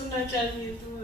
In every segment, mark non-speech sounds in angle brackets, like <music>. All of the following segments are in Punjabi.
ਸੁਣਨਾ ਚਾਹਦੀ ਹੈ ਤੂੰ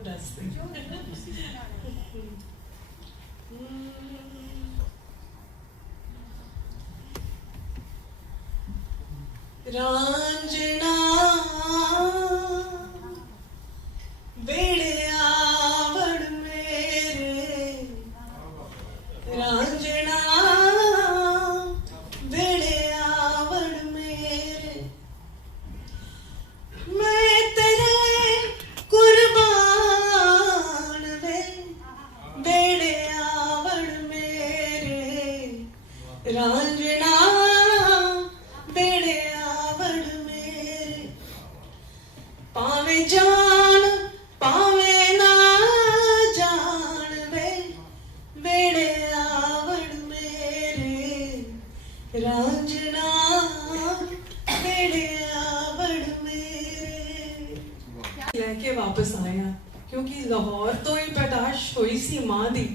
ਲੈ ਕੇ ਵਾਪਸ ਆਇਆ ਕਿਉਂਕਿ ਲਾਹੌਰ ਤੋਂ ਹੀ ਪੈਦਾਸ਼ ਹੋਈ ਸੀ ਮਾਂ ਦੀ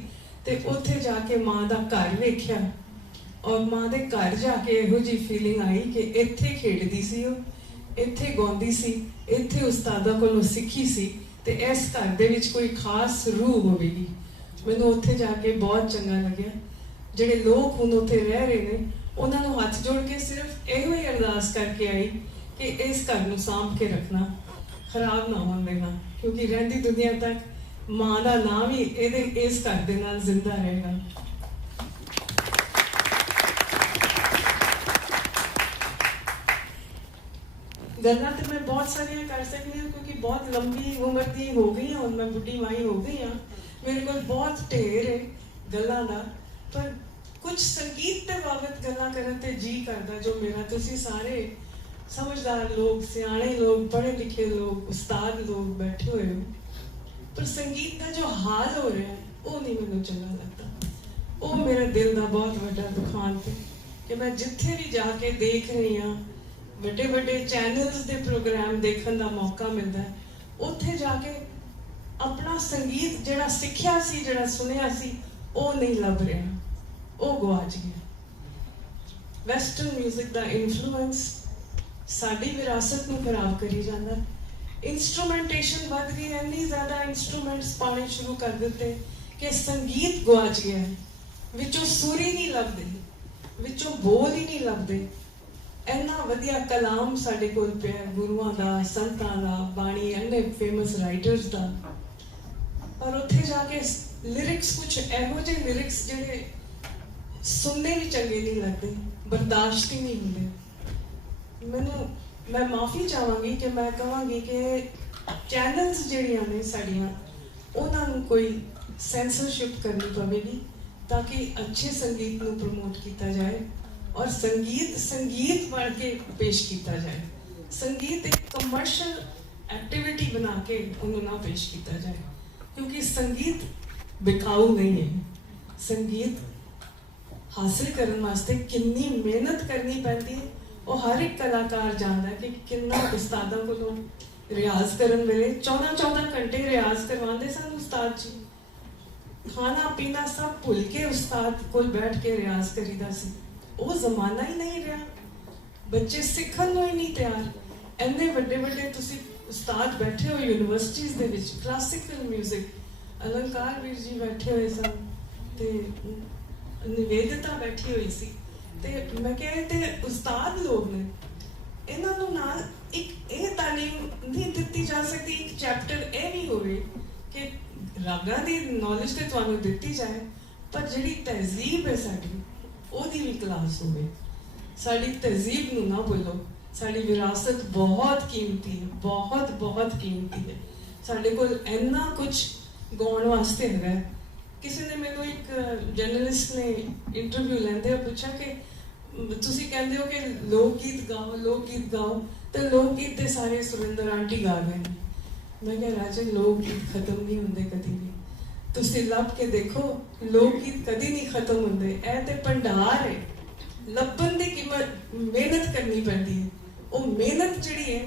ਤੇ ਉੱਥੇ ਜਾ ਕੇ ਮਾਂ ਦਾ ਘਰ ਵੇਖਿਆ। ਔਰ ਮਾਂ ਦੇ ਘਰ ਜਾ ਕੇ ਇਹੋ ਜੀ ਫੀਲਿੰਗ ਆਈ ਕਿ ਇੱਥੇ ਖੇਡਦੀ ਸੀ ਉਹ, ਇੱਥੇ ਗਾਉਂਦੀ ਸੀ, ਇੱਥੇ ਉਸਤਾਦਾਂ ਕੋਲੋਂ ਸਿੱਖੀ ਸੀ ਤੇ ਇਸ ਘਰ ਦੇ ਵਿੱਚ ਕੋਈ ਖਾਸ ਰੂਹ ਹੋਵੇਗੀ। ਮੈਨੂੰ ਉੱਥੇ ਜਾ ਕੇ ਬਹੁਤ ਚੰਗਾ ਲੱਗਿਆ। ਜਿਹੜੇ ਲੋਕ ਹੁਣ ਉੱਥੇ ਰਹਿ ਰਹੇ ਨੇ, ਉਹਨਾਂ ਨੂੰ ਹੱਥ ਜੋੜ ਕੇ ਸਿਰਫ ਇਹੋ ਹੀ ਅਰਦਾਸ ਕਰਕੇ ਆਈ ਕਿ ਇਸ ਘਰ ਨੂੰ ਸਾਂਭ ਕੇ ਰੱਖਣਾ। ਖਰਾਬ ਨਾ ਹੋਣ ਦੇਣਾ, ਕਿਉਂਕਿ ਰਹਿੰਦੀ ਦੁਨੀਆ ਤੱਕ ਮਾਂ ਦਾ ਨਾਮ ਹੀ ਇਹਦੇ, ਇਸ ਘਰ ਦੇ ਨਾਲ ਜ਼ਿੰਦਾ ਰਹੇਗਾ। ਗੱਲਾਂ ਤੇ ਮੈਂ ਬਹੁਤ ਸਾਰੀਆਂ ਕਰ ਸਕਦੀ ਹਾਂ, ਕਿਉਂਕਿ ਬਹੁਤ ਲੰਬੀ ਉਮਰ ਦੀ ਹੋ ਗਈ ਹਾਂ, ਹੁਣ ਮੈਂ ਬੁੱਢੀ ਮਾਈ ਹੋ ਗਈ ਹਾਂ। ਮੇਰੇ ਕੋਲ ਬਹੁਤ ਢੇਰ ਹੈ ਗੱਲਾਂ ਦਾ, ਪਰ ਕੁਝ ਸੰਗੀਤ ਤੇ ਬਾਬਤ ਗੱਲਾਂ ਕਰਨ ਤੇ ਜੀ ਕਰਦਾ, ਜੋ ਮੇਰਾ ਤੁਸੀਂ ਸਾਰੇ ਸਮਝਦਾਰ ਲੋਕ, ਸਿਆਣੇ ਲੋਕ ਪੜ੍ਹੇ ਲਿਖੇ ਲੋਕ, ਉਸਤਾਦ ਲੋਕ ਬੈਠੇ ਹੋਏ ਹੋ ਪਰ ਸੰਗੀਤ ਦਾ ਜੋ ਹਾਲ ਹੋ ਰਿਹਾ ਹੈ, ਉਹ ਨਹੀਂ ਮੈਨੂੰ ਚੰਗਾ ਲੱਗਦਾ। ਉਹ ਮੇਰਾ ਦਿਲ ਦਾ ਬਹੁਤ ਵੱਡਾ ਦੁਖਾਂਤ ਹੈ ਕਿ ਮੈਂ ਜਿੱਥੇ ਵੀ ਜਾ ਕੇ ਦੇਖ ਰਹੀ ਹਾਂ ਵੱਡੇ ਵੱਡੇ ਚੈਨਲਸ ਦੇ ਪ੍ਰੋਗਰਾਮ ਦੇਖਣ ਦਾ ਮੌਕਾ ਮਿਲਦਾ ਹੈ, ਉੱਥੇ ਜਾ ਕੇ ਆਪਣਾ ਸੰਗੀਤ ਜਿਹੜਾ ਸਿੱਖਿਆ ਸੀ, ਜਿਹੜਾ ਸੁਣਿਆ ਸੀ, ਉਹ ਨਹੀਂ ਲੱਭ ਰਿਹਾ। ਉਹ ਗਵਾਚ ਗਿਆ। ਵੈਸਟਰਨ 뮤직 ਦਾ ਇਨਫਲੂਐਂਸ ਸਾਡੀ ਵਿਰਾਸਤ ਨੂੰ ਖਰਾਬ ਕਰੀ ਜਾਂਦਾ। ਇਨਸਟਰੂਮੈਂਟੇਸ਼ਨ ਵੱਧ ਗਈ, ਇੰਨੀ ਜ਼ਿਆਦਾ ਇਨਸਟਰੂਮੈਂਟਸ ਪਾਣੇ ਸ਼ੁਰੂ ਕਰ ਦਿੱਤੇ ਕਿ ਸੰਗੀਤ ਗਵਾਚ ਗਿਆ ਹੈ। ਵਿੱਚੋਂ ਸੁਰ ਹੀ ਨਹੀਂ ਲੱਭਦੇ, ਵਿੱਚੋਂ ਬੋਲ ਹੀ ਨਹੀਂ ਲੱਭਦੇ। ਇੰਨਾ ਵਧੀਆ ਕਲਾਮ ਸਾਡੇ ਕੋਲ ਪਿਆ ਗੁਰੂਆਂ ਦਾ, ਸੰਤਾਂ ਦਾ, ਬਾਣੀ, ਇੰਨੇ ਫੇਮਸ ਰਾਈਟਰਸ ਦਾ। ਔਰ ਉੱਥੇ ਜਾ ਕੇ ਲਿਰਿਕਸ ਕੁਝ ਇਹੋ ਜਿਹੇ ਲਿਰਿਕਸ ਜਿਹੜੇ ਸੁਣਨੇ ਵੀ ਚੰਗੇ ਨਹੀਂ ਲੱਗਦੇ, ਬਰਦਾਸ਼ਤ ਹੀ ਨਹੀਂ ਹੁੰਦੇ। ਮੈਨੂੰ, ਮੈਂ ਮਾਫੀ ਚਾਹਾਂਗੀ ਕਿ ਮੈਂ ਕਹਾਂਗੀ ਕਿ ਚੈਨਲਸ ਜਿਹੜੀਆਂ ਨੇ ਸਾਡੀਆਂ, ਉਹਨਾਂ ਨੂੰ ਕੋਈ ਸੈਂਸਰਸ਼ਿਪ ਕਰਨੀ ਪਵੇਗੀ ਤਾਂ ਕਿ ਅੱਛੇ ਸੰਗੀਤ ਨੂੰ ਪ੍ਰਮੋਟ ਕੀਤਾ ਜਾਏ ਔਰ ਸੰਗੀਤ ਸੰਗੀਤ ਬਣ ਕੇ ਪੇਸ਼ ਕੀਤਾ ਜਾਏ। ਸੰਗੀਤ ਇੱਕ ਕਮਰਸ਼ੀਅਲ ਐਕਟੀਵਿਟੀ ਬਣਾ ਕੇ ਉਹਨੂੰ ਨਾ ਪੇਸ਼ ਕੀਤਾ ਜਾਏ, ਕਿਉਂਕਿ ਸੰਗੀਤ ਵਿਕਾਊ ਨਹੀਂ ਹੈ। ਸੰਗੀਤ ਹਾਸਿਲ ਕਰਨ ਵਾਸਤੇ ਕਿੰਨੀ ਮਿਹਨਤ ਕਰਨੀ ਪੈਂਦੀ ਹੈ ਉਹ ਹਰ ਇੱਕ ਕਲਾਕਾਰ ਜਾਣਦਾ ਕਿ ਕਿੰਨਾ ਉਸਤਾਦਾਂ ਕੋਲੋਂ ਰਿਆਜ਼ ਕਰਨ ਵੇਲੇ 14 14 ਘੰਟੇ ਰਿਆਜ਼ ਕਰਵਾਉਂਦੇ ਸਨ ਉਸਤਾਦ ਜੀ। ਖਾਣਾ ਪੀਣਾ ਸਭ ਭੁੱਲ ਕੇ ਉਸਤਾਦ ਕੋਲ ਬੈਠ ਕੇ ਰਿਆਜ਼ ਕਰੀਦਾ ਸੀ। ਉਹ ਜ਼ਮਾਨਾ ਹੀ ਨਹੀਂ ਰਿਹਾ। ਬੱਚੇ ਸਿੱਖਣ ਨੂੰ ਹੀ ਨਹੀਂ ਤਿਆਰ। ਇੰਨੇ ਵੱਡੇ ਵੱਡੇ ਤੁਸੀਂ ਉਸਤਾਦ ਬੈਠੇ ਹੋ ਯੂਨੀਵਰਸਿਟੀਆਂ ਦੇ ਵਿੱਚ ਕਲਾਸਿਕਲ 뮤직 ਅਲੰਕਾਰ ਵੀਰ ਜੀ ਬੈਠੇ ਹੋਏ ਸਨ ਤੇ ਨਿਵੇਦਤਾ ਬੈਠੀ ਹੋਈ ਸੀ। ਤੇ ਮੈਂ ਕਿਹਾ ਤੇ ਉਸਤਾਦ ਲੋਕ ਨੇ। ਇਹਨਾਂ ਨੂੰ ਨਾਲ ਇੱਕ ਇਹ ਤਾਲੀਮ ਨਹੀਂ ਦਿੱਤੀ ਜਾ ਸਕਦੀ, ਇੱਕ ਚੈਪਟਰ ਇਹ ਵੀ ਹੋਵੇ ਕਿ ਰਾਗਾਂ ਦੀ ਨੌਲੇਜ ਤੇ ਤੁਹਾਨੂੰ ਦਿੱਤੀ ਜਾਏ, ਪਰ ਜਿਹੜੀ ਤਹਿਜ਼ੀਬ ਹੈ ਸਾਡੀ, ਉਹਦੀ ਵੀ ਕਲਾਸ ਹੋਵੇ। ਸਾਡੀ ਤਹਿਜ਼ੀਬ ਨੂੰ ਨਾ ਭੁੱਲੋ। ਸਾਡੀ ਵਿਰਾਸਤ ਬਹੁਤ ਕੀਮਤੀ ਹੈ, ਬਹੁਤ ਬਹੁਤ ਕੀਮਤੀ ਹੈ। ਸਾਡੇ ਕੋਲ ਇੰਨਾ ਕੁਝ ਗਾਉਣ ਵਾਸਤੇ ਹੈਗਾ ਕਿਸੇ ਨੇ ਮੈਨੂੰ ਇੱਕ ਜਰਨਲਿਸਟ ਨੇ ਇੰਟਰਵਿਊ ਲੈਂਦੇ ਹੋ ਪੁੱਛਿਆ ਕਿ ਤੁਸੀਂ ਕਹਿੰਦੇ ਹੋ ਕਿ ਲੋਕ ਗੀਤ ਗਾਓ ਲੋਕ ਗੀਤ ਗਾਓ, ਤੇ ਲੋਕ ਗੀਤ ਤੇ ਸਾਰੇ ਸੁਰਿੰਦਰ ਆਂਟੀ ਗਾ ਰਹੇ ਨੇ। ਮੈਂ ਕਿਹਾ ਰਾਜਨ ਲੋਕ ਗੀਤ ਖਤਮ ਨਹੀਂ ਹੁੰਦੇ ਕਦੀ ਵੀ। ਤੁਸੀਂ ਲੱਭ ਕੇ ਦੇਖੋ ਲੋਕ ਗੀਤ ਕਦੀ ਨਹੀਂ ਖਤਮ ਹੁੰਦੇ। ਇਹ ਤੇ ਭੰਡਾਰ ਹੈ। ਲੱਭਣ ਦੀ ਕੀਮਤ, ਮਿਹਨਤ ਕਰਨੀ ਪੈਂਦੀ ਹੈ। ਉਹ ਮਿਹਨਤ ਜਿਹੜੀ ਹੈ,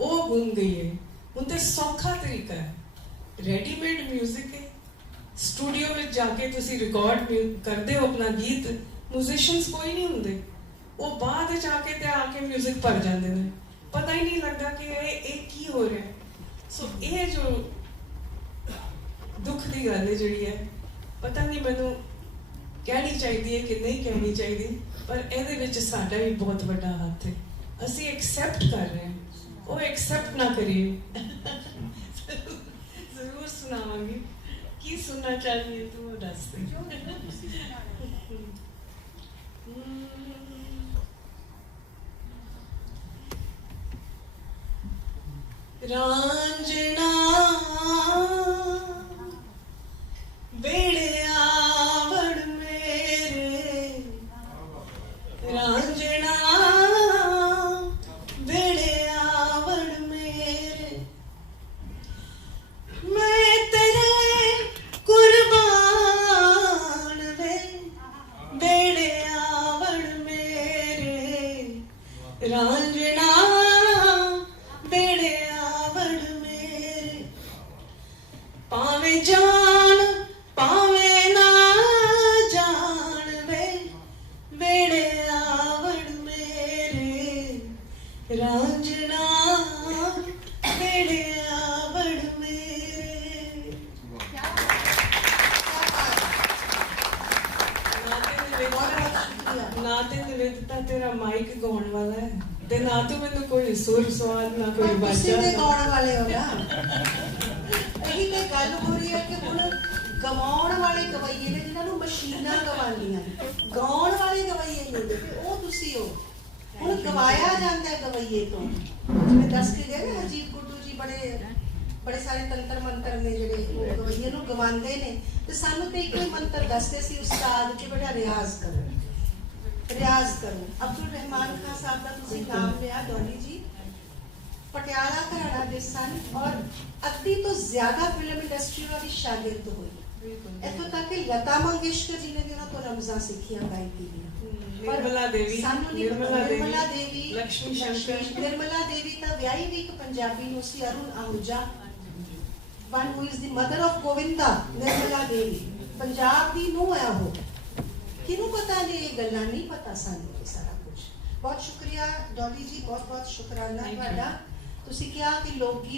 ਉਹ ਗੁੰਮ ਗਈ ਹੈ। ਹੁਣ ਤੇ ਸੌਖਾ ਤਰੀਕਾ ਹੈ। ਰੈਡੀਮੇਡ 뮤직 ਹੈ। ਸਟੂਡੀਓ ਵਿੱਚ ਜਾ ਕੇ ਤੁਸੀਂ ਰਿਕਾਰਡ ਕਰਦੇ ਹੋ ਆਪਣਾ ਗੀਤ ਮਿਊਜ਼ੀਸ਼ੀਅਨਸ ਕੋਈ ਨਹੀਂ ਹੁੰਦੇ। ਉਹ ਬਾਅਦ ਵਿੱਚ ਆ ਕੇ ਤੇ ਆ ਕੇ ਮਿਊਜ਼ਿਕ ਭਰ ਜਾਂਦੇ ਨੇ। ਪਤਾ ਹੀ ਨਹੀਂ ਲੱਗਦਾ ਕਿ ਇਹ ਇਹ ਕੀ ਹੋ ਰਿਹਾ ਸੋ ਇਹ ਜੋ ਦੁੱਖ ਦੀ ਗੱਲ ਹੈ ਜਿਹੜੀ ਹੈ, ਪਤਾ ਨਹੀਂ ਮੈਨੂੰ ਕਹਿਣੀ ਚਾਹੀਦੀ ਹੈ ਕਿ ਨਹੀਂ ਕਹਿਣੀ ਚਾਹੀਦੀ, ਪਰ ਇਹਦੇ ਵਿੱਚ ਸਾਡਾ ਵੀ ਬਹੁਤ ਵੱਡਾ ਹੱਥ ਹੈ। ਅਸੀਂ ਐਕਸੈਪਟ ਕਰ ਰਹੇ ਹਾਂ। ਉਹ ਐਕਸੈਪਟ ਨਾ ਕਰੀਏ। <laughs> ਜ਼ਰੂਰ ਸੁਣਾਵਾਂਗੀ। ਕੀ ਸੁਣਨਾ ਚਾਹੀਏ ਤੂੰ ਉਹ ਦੱਸ Baby. ਨਾ ਤੇ ਨਿਵੇਦਤਾ ਤੇਰਾ ਮਾਈਕ ਗਾਉਣ ਵਾਲਾ ਹੈ। ਤੇ ਨਾ ਤੂੰ ਮੈਨੂੰ ਕੋਈ ਸੁਰ ਸਵਾਦ ਨਾ ਕੋਈ ਪਰ ਤੁਸੀਂ ਤੇ ਬਾਜਾ ਗਾਉਣ ਵਾਲੇ ਹੋ ਨਾ। ਇਹੀ ਤੇ ਗੱਲ ਹੋ ਰਹੀ ਹੈ ਕਿ ਹੁਣ ਗਵਾਉਣ ਵਾਲੇ ਗਵਈਏ ਨੇ ਜਿਨ੍ਹਾਂ ਨੂੰ ਮਸ਼ੀਨਾਂ ਗਵਾਉਂਦੀਆਂ ਨੇ। ਗਾਉਣ ਵਾਲੇ ਗਵਈਏ ਹੁੰਦੇ ਤੇ ਉਹ ਤੁਸੀਂ ਹੋ। ਹੁਣ ਗਵਾਇਆ ਜਾਂਦਾ ਹੈ ਗਵਈਏ ਤੋਂ। ਜਿਵੇਂ ਦੱਸ ਕੇ ਗਏ ਨਾ ਹਰਜੀਤ ਗੁੱਡੂ ਜੀ ਬੜੇ ਬੜੇ ਸਾਰੇ ਤੰਤਰ ਮੰਤਰ ਨੇ ਜਿਹੜੇ ਉਹ ਗਵਈਏ ਨੂੰ ਗਵਾਉਂਦੇ ਨੇ। ਤੇ ਸਾਨੂੰ ਤੇ ਇੱਕੋ ਹੀ ਮੰਤਰ ਦੱਸਦੇ ਸੀ ਉਸਤਾਦ ਕਿ ਬੇਟਾ ਰਿਆਜ਼ ਕਰੋ। ਰਿਆਜ਼ ਕਰੋ। ਅਬਦੁਲ ਰਹਿਮਾਨ ਖਾਨ ਸਾਹਿਬ ਦਾ ਤੁਸੀਂ ਨਾਮ ਲਿਆ ਡੋਲੀ ਜੀ। ਪਟਿਆਲਾ ਘਰਾਣਾ ਦੇ ਸਨ ਔਰ ਅੱਧੀ ਤੋਂ ਜ਼ਿਆਦਾ ਫਿਲਮ ਇੰਡਸਟਰੀ ਦੀ ਸ਼ਾਗਿਰਦ ਹੋਈ। ਇੱਥੋਂ ਤੱਕ ਕਿ ਲਤਾ ਮੰਗੇਸ਼ਕਰ ਜੀ ਨੇ ਵੀ ਉਹਨਾਂ ਤੋਂ ਰਮਜ਼ਾਂ ਸਿੱਖੀਆਂ ਗਾਇਕੀ ਦੀਆਂ। ਨਿਰਮਲਾ ਦੇਵੀ ਸਾਨੂੰ ਨਿਰਮਲਾ ਦੇਵੀ ਲక్ష్ਮੀ ਸ਼ੰਕਰ। ਨਿਰਮਲਾ ਦੇਵੀ ਤਾਂ ਵਿਆਹੀ ਵੀ ਇੱਕ ਪੰਜਾਬੀ ਨੂੰ ਸੀ Arun Ahuja. One who is the mother of Govinda Nirmala Devi. Punjab ਦੀ ਨੂੰ ਹੈ ਉਹ। ਕਿਹਨੂੰ ਪਤਾ ਨੇ ਇਹ ਗੱਲਾਂ? ਨਹੀਂ ਪਤਾ ਸਾਨੂੰ ਇਹ ਸਾਰਾ ਕੁਝ ਬਹੁਤ ਸ਼ੁਕਰੀਆ ਡੋਲੀ ਜੀ ਬਹੁਤ ਬਹੁਤ ਸ਼ੁਕਰਾਨਾ. ਤੁਹਾਡਾ। ਤੁਸੀਂ ਕਿਹਾ ਕਿ ਲੋਕ